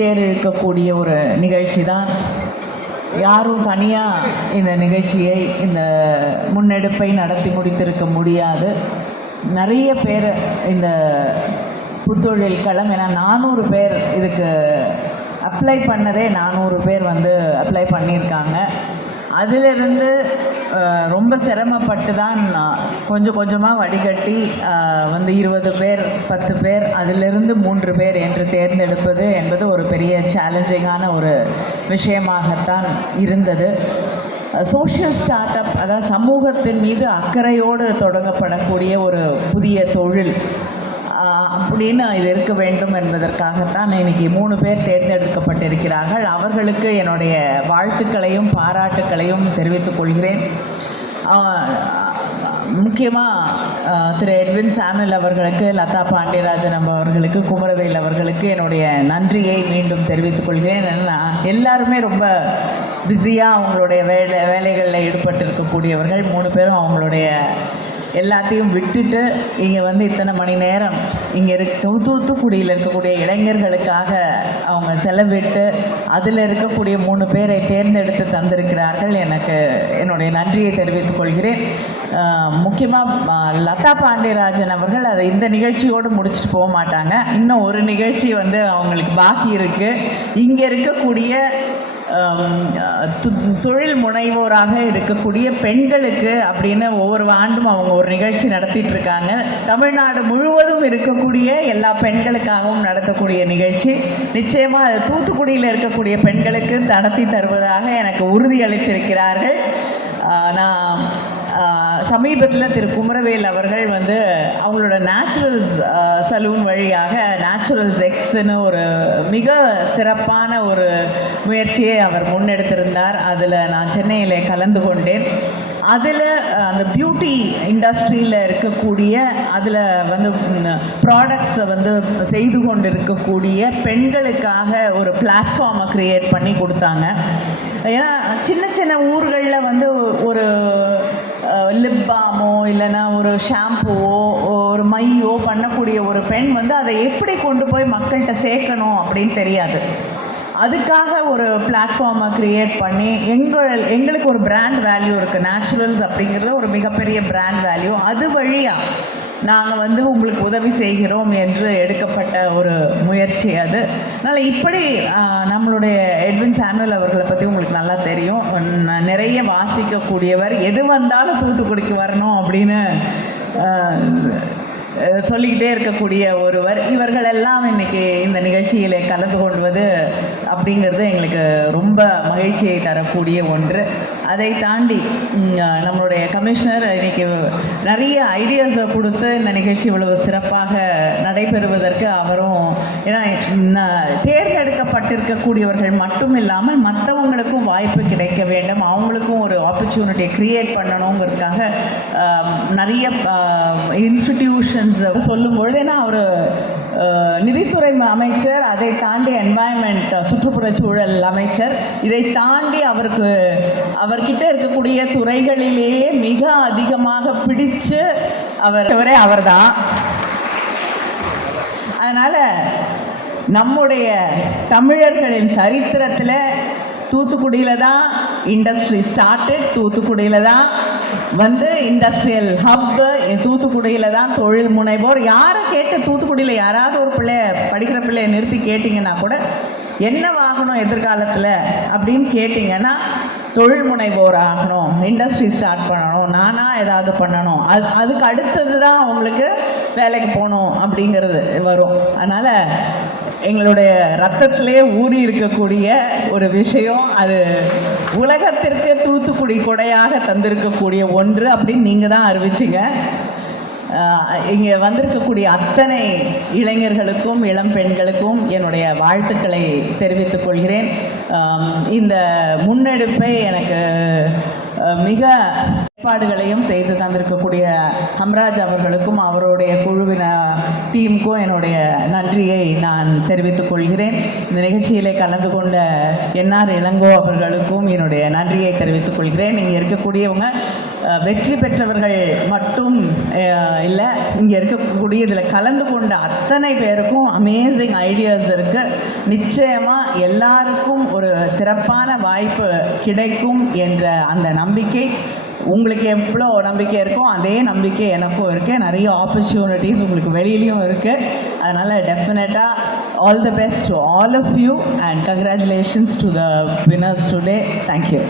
தேர் இழுக்கக்கூடிய ஒரு நிகழ்ச்சி தான். யாரும் தனியாக இந்த நிகழ்ச்சியை, இந்த முன்னெடுப்பை நடத்தி முடித்திருக்க முடியாது. நிறைய பேர் இந்த புத்தொழில் களம், ஏன்னா 400 பேர் இதுக்கு அப்ளை பண்ணதே 400 பேர் அப்ளை பண்ணியிருக்காங்க. அதிலிருந்து ரொம்ப சிரமப்பட்டு தான் கொஞ்சம் கொஞ்சமாக வடிகட்டி 20 பேர் 10 பேர் அதிலிருந்து 3 பேர் என்று தேர்ந்தெடுப்பது என்பது ஒரு பெரிய சேலஞ்சிங்கான ஒரு விஷயமாகத்தான் இருந்தது. சோஷியல் ஸ்டார்ட் அப், அதாவது சமூகத்தின் மீது அக்கறையோடு தொடங்கப்படக்கூடிய ஒரு புதிய தொழில் அப்படின்னு இது இருக்க வேண்டும் என்பதற்காகத்தான் இன்றைக்கி 3 பேர் தேர்ந்தெடுக்கப்பட்டிருக்கிறார்கள். அவர்களுக்கு என்னுடைய வாழ்த்துக்களையும் பாராட்டுக்களையும் தெரிவித்துக் கொள்கிறேன். முக்கியமாக திரு எட்வின் சாமுவேல் அவர்களுக்கு, லதா பாண்டியராஜன் அவர்களுக்கு, குமரவேல் அவர்களுக்கு என்னுடைய நன்றியை மீண்டும் தெரிவித்துக் கொள்கிறேன். எல்லாருமே ரொம்ப பிஸியாக அவங்களுடைய வேலைகளில் ஈடுபட்டிருக்கக்கூடியவர்கள். 3 பேரும் அவங்களுடைய எல்லாத்தையும் விட்டுட்டு இங்கே இத்தனை மணி நேரம் இங்கே தூத்துக்குடியில் இருக்கக்கூடிய இளைஞர்களுக்காக அவங்க செலவிட்டு அதில் இருக்கக்கூடிய 3 பேரை தேர்ந்தெடுத்து தந்திருக்கிறார்கள். எனக்கு என்னுடைய நன்றியை தெரிவித்துக் கொள்கிறேன். முக்கியமாக லதா பாண்டியராஜன் அவர்கள் அதை இந்த நிகழ்ச்சியோடு முடிச்சுட்டு போக மாட்டாங்க. இன்னும் ஒரு நிகழ்ச்சி அவங்களுக்கு பாக்கி இருக்குது. இங்கே இருக்கக்கூடிய தொழில் முனைவோராக இருக்கக்கூடிய பெண்களுக்கு அப்படின்னு ஒவ்வொரு ஆண்டும் அவங்க ஒரு நிகழ்ச்சி நடத்திட்டு இருக்காங்க. தமிழ்நாடு முழுவதும் இருக்கக்கூடிய எல்லா பெண்களுக்காகவும் நடத்தக்கூடிய நிகழ்ச்சி. நிச்சயமாக அது தூத்துக்குடியில் இருக்கக்கூடிய பெண்களுக்கு நடத்தி தருவதாக எனக்கு உறுதியளித்திருக்கிறார்கள். நான் சமீபத்தில் திரு குமரவேல் அவர்கள் அவங்களோட நேச்சுரல்ஸ் சலூன் வழியாக நேச்சுரல்ஸ் எக்ஸ்ன்னு ஒரு மிக சிறப்பான ஒரு முயற்சியை அவர் முன்னெடுத்திருந்தார். அதில் நான் சென்னையில் கலந்து கொண்டேன். அதில் அந்த பியூட்டி இண்டஸ்ட்ரியில் இருக்கக்கூடிய அதில் ப்ராடக்ட்ஸை செய்து கொண்டு இருக்கக்கூடிய பெண்களுக்காக ஒரு பிளாட்ஃபார்மை க்ரியேட் பண்ணி கொடுத்தாங்க. ஏன்னா சின்ன சின்ன ஊர்களில் ஒரு லிப் பாமோ இல்லைன்னா ஒரு ஷாம்புவோ ஒரு மையோ பண்ணக்கூடிய ஒரு பெண் அதை எப்படி கொண்டு போய் மக்கள்கிட்ட சேர்க்கணும் அப்படின்னு தெரியாது. அதுக்காக ஒரு பிளாட்ஃபார்மை க்ரியேட் பண்ணி எங்களுக்கு ஒரு பிராண்ட் வேல்யூ இருக்குது. நேச்சுரல்ஸ் அப்படிங்கிறது ஒரு மிகப்பெரிய பிராண்ட் வேல்யூ. அது வழியாக நாங்கள் உங்களுக்கு உதவி செய்கிறோம் என்று எடுக்கப்பட்ட ஒரு முயற்சி அது. அதனால் இப்படி நம்மளுடைய எட்வின் சாமுவேல் அவர்களை பற்றி உங்களுக்கு நல்லா தெரியும். நிறைய வாசிக்கக்கூடியவர், எது வந்தாலும் தூத்துக்குடிக்கு வரணும் அப்படின்னு சொல்லிக்கிட்டே இருக்கக்கூடிய ஒருவர். இவர்களெல்லாம் இன்றைக்கி இந்த நிகழ்ச்சியில் கலந்து கொள்வது அப்படிங்கிறது எங்களுக்கு ரொம்ப மகிழ்ச்சியை தரக்கூடிய ஒன்று. அதை தாண்டி நம்மளுடைய கமிஷனர் இன்றைக்கி நிறைய ஐடியாஸை கொடுத்து இந்த நிகழ்ச்சி இவ்வளவு சிறப்பாக நடைபெறுவதற்கு அவரும், ஏன்னா தேர்ந்தெடுக்கப்பட்டிருக்கக்கூடியவர்கள் மட்டும் இல்லாமல் மற்றவங்களுக்கும் வாய்ப்பு கிடைக்க வேண்டும், அவங்களுக்கும் ஒரு ஆப்பர்ச்சுனிட்டியை க்ரியேட் பண்ணணுங்கிறதுக்காக நிறைய இன்ஸ்டிடியூஷன்ஸ் சொல்லும்பொழுது, ஏன்னா அவர் நிதித்துறை அமைச்சர், அதை தாண்டி என்வாயன்மெண்ட் சுற்றுப்புறச்சூழல் அமைச்சர், இதை தாண்டி அவர்கிட்ட இருக்கக்கூடிய துறைகளிலேயே மிக அதிகமாக பிடிச்சு அவர் தான். அதனால் நம்முடைய தமிழர்களின் சரித்திரத்தில் தூத்துக்குடியில் தான் இண்டஸ்ட்ரி ஸ்டார்டட், தூத்துக்குடியில் தான் இண்டஸ்ட்ரியல் ஹப்பு, தூத்துக்குடியில் தான் தொழில் முனைவோர். யாரை கேட்டு தூத்துக்குடியில் யாராவது ஒரு படிக்கிற பிள்ளையை நிறுத்தி கேட்டிங்கன்னா கூட என்னவாகணும் எதிர்காலத்தில் அப்படின்னு கேட்டிங்கன்னா தொழில் முனைவோர் ஆகணும், இண்டஸ்ட்ரி ஸ்டார்ட் பண்ணணும், நானாக ஏதாவது பண்ணணும், அதுக்கு அடுத்தது தான் அவங்களுக்கு வேலைக்கு போகணும் அப்படிங்கிறது வரும். அதனால் எங்களுடைய ரத்தத்திலே ஊறி இருக்கக்கூடிய ஒரு விஷயம், அது உலகத்திற்கு தூத்துக்குடி கொடையாக தந்திருக்கக்கூடிய ஒன்று அப்படின்னு நீங்கள் தான் அறிவிச்சிங்க. இங்கே வந்திருக்கக்கூடிய அத்தனை இளைஞர்களுக்கும் இளம் பெண்களுக்கும் என்னுடைய வாழ்த்துக்களை தெரிவித்துக் கொள்கிறேன். இந்த முன்னெடுப்பை எனக்கு மிக ஏற்பாடுகளையும் செய்து தந்திருக்கக்கூடிய ஹம்ராஜ் அவர்களுக்கும் அவருடைய குழுவின டீமுக்கும் என்னுடைய நன்றியை நான் தெரிவித்துக் கொள்கிறேன். இந்த நிகழ்ச்சியிலே கலந்து கொண்ட என்ஆர் இளங்கோ அவர்களுக்கும் என்னுடைய நன்றியை தெரிவித்துக் கொள்கிறேன். இங்கே இருக்கக்கூடியவங்க வெற்றி பெற்றவர்கள் மட்டும் இல்லை, இங்கே இருக்கக்கூடிய இதில் கலந்து கொண்ட அத்தனை பேருக்கும் அமேசிங் ஐடியாஸ் இருக்குது. நிச்சயமாக எல்லாருக்கும் ஒரு சிறப்பான வாய்ப்பு கிடைக்கும் என்ற அந்த நம்பிக்கை உங்களுக்கு எவ்வளோ நம்பிக்கை இருக்கோ அதே நம்பிக்கை எனக்கும் இருக்குது. நிறைய ஆப்பர்ச்சுனிட்டிஸ் உங்களுக்கு வெளியிலையும் இருக்குது. அதனால் டெஃபினட்டாக all the best to all of you and congratulations to the winners today. Thank you.